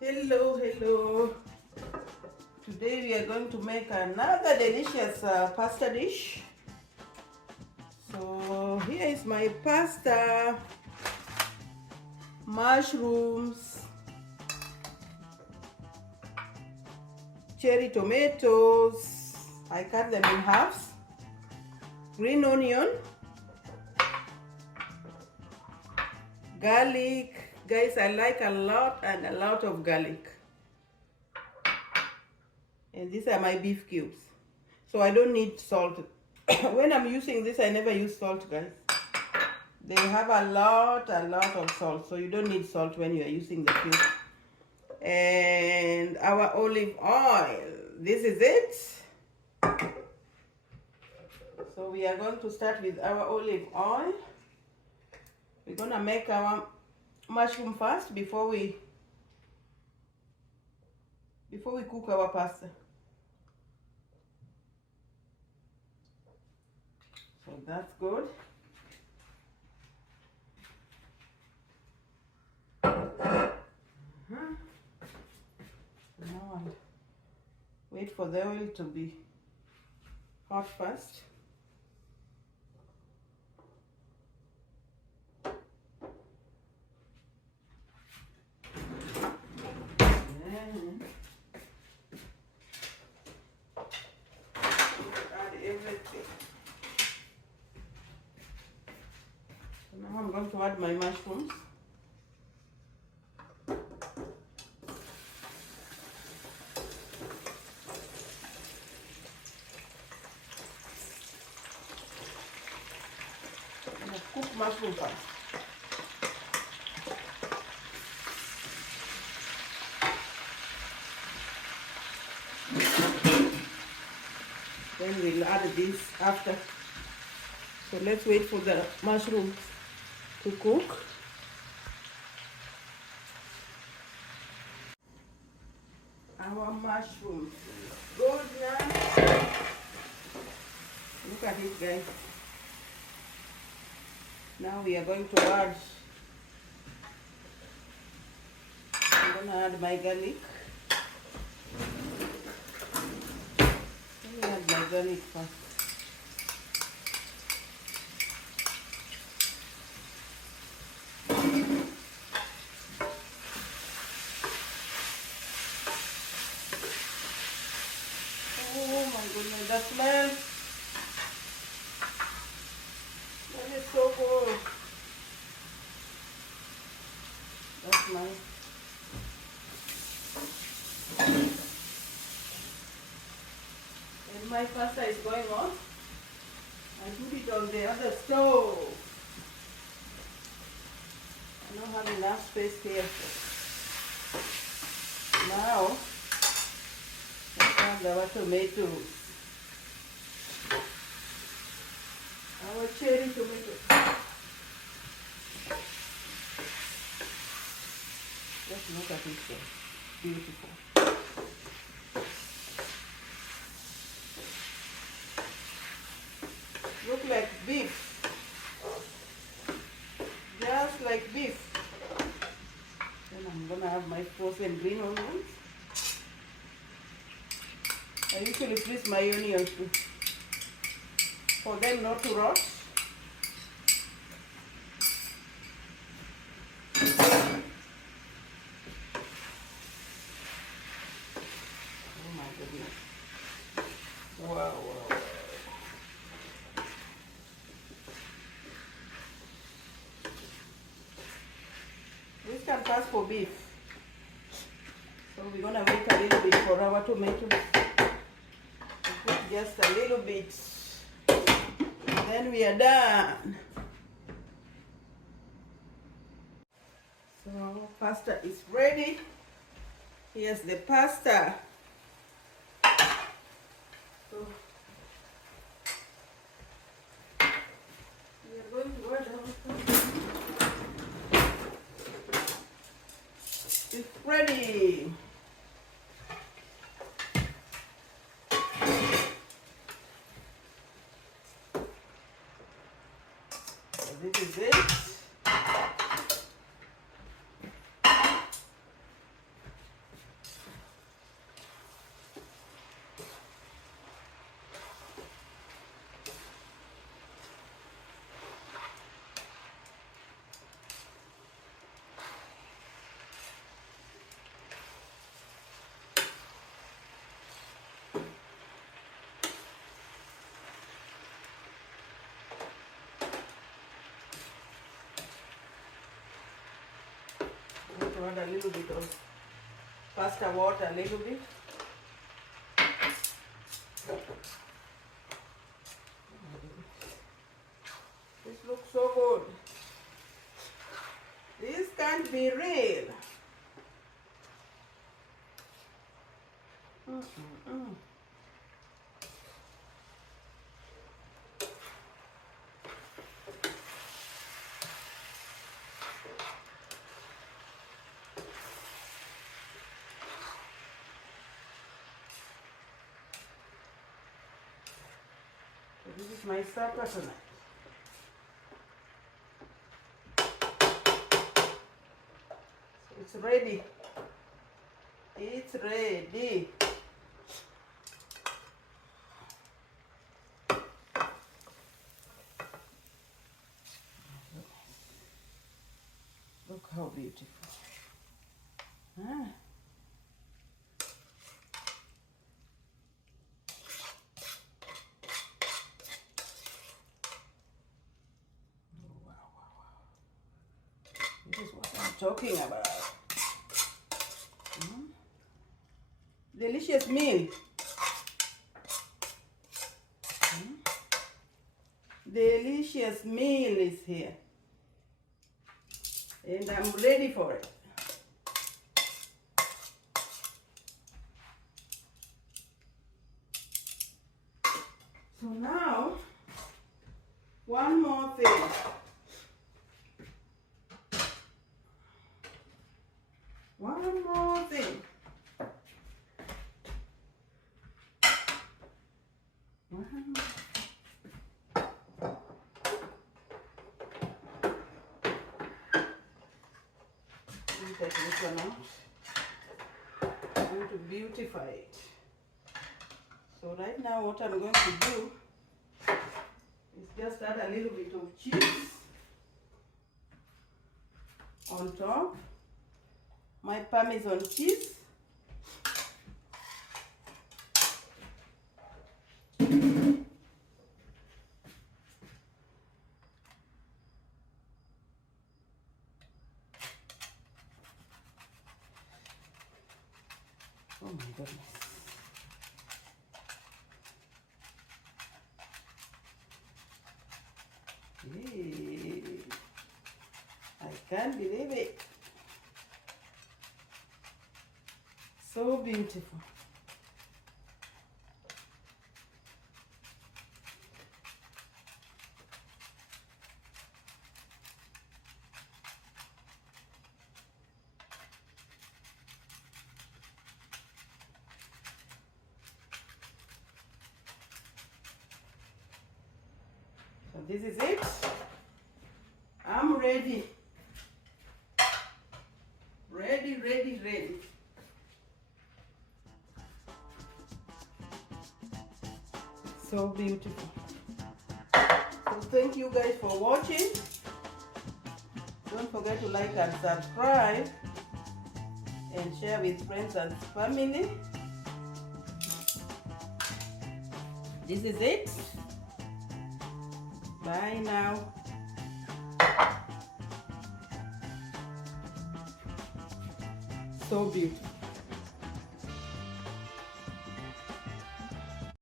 Hello. Today we are going to make another delicious pasta dish. So here is my pasta, mushrooms, cherry tomatoes. I cut them in halves. Green onion, garlic. Guys, I like a lot of garlic. And these are my beef cubes. So I don't need salt. When I'm using this, I never use salt, guys. They have a lot of salt, so you don't need salt when you are using the cube. And our olive oil. This is it. So we are going to start with our olive oil. We're gonna make our mushroom first before we cook our pasta. So that's good. Now I'll wait for the oil to be hot first. Add everything. So now I'm going to add my mushrooms. Cook mushroom first. Then we'll add this after. So let's wait for the mushrooms to cook. Our mushrooms. Good now. Look at it, guys. Now we are going to add. I'm gonna add my garlic. Let me add my garlic first. Oh my goodness, the smell. That is so good. That's nice. And my pasta is going on. I put it on the other stove. I don't have enough space here. Now, let's add our tomatoes. Our cherry tomatoes. Just look at it, so beautiful. Look like beef. Just like beef. Then I'm gonna have my frozen green onions. I usually freeze my onions for them not to rot. Oh my goodness. Wow. This can pass for beef. So we're gonna wait a little bit for our tomatoes. Put just a little bit. Then we are done. So our pasta is ready. Here's the pasta. So we are going to add our pasta. It's ready. So this is it. to add a little bit of pasta water, a little bit. This looks so good. This can't be real. So this is my supper tonight. So it's ready. It's ready. Look how beautiful. Ah. This is what I'm talking about. Delicious meal. Delicious meal is here. And I'm ready for it. So now, one more thing. One more thing. Take this one out. I'm going to beautify it. So right now what I'm going to do is just add a little bit of cheese on top. My Parmesan cheese. Oh my goodness. Hey, I can't believe it. So beautiful. So this is it. I'm ready. Ready, ready, ready. So beautiful. So thank you guys for watching. Don't forget to like and subscribe and share with friends and family. This is it. Bye now. So beautiful.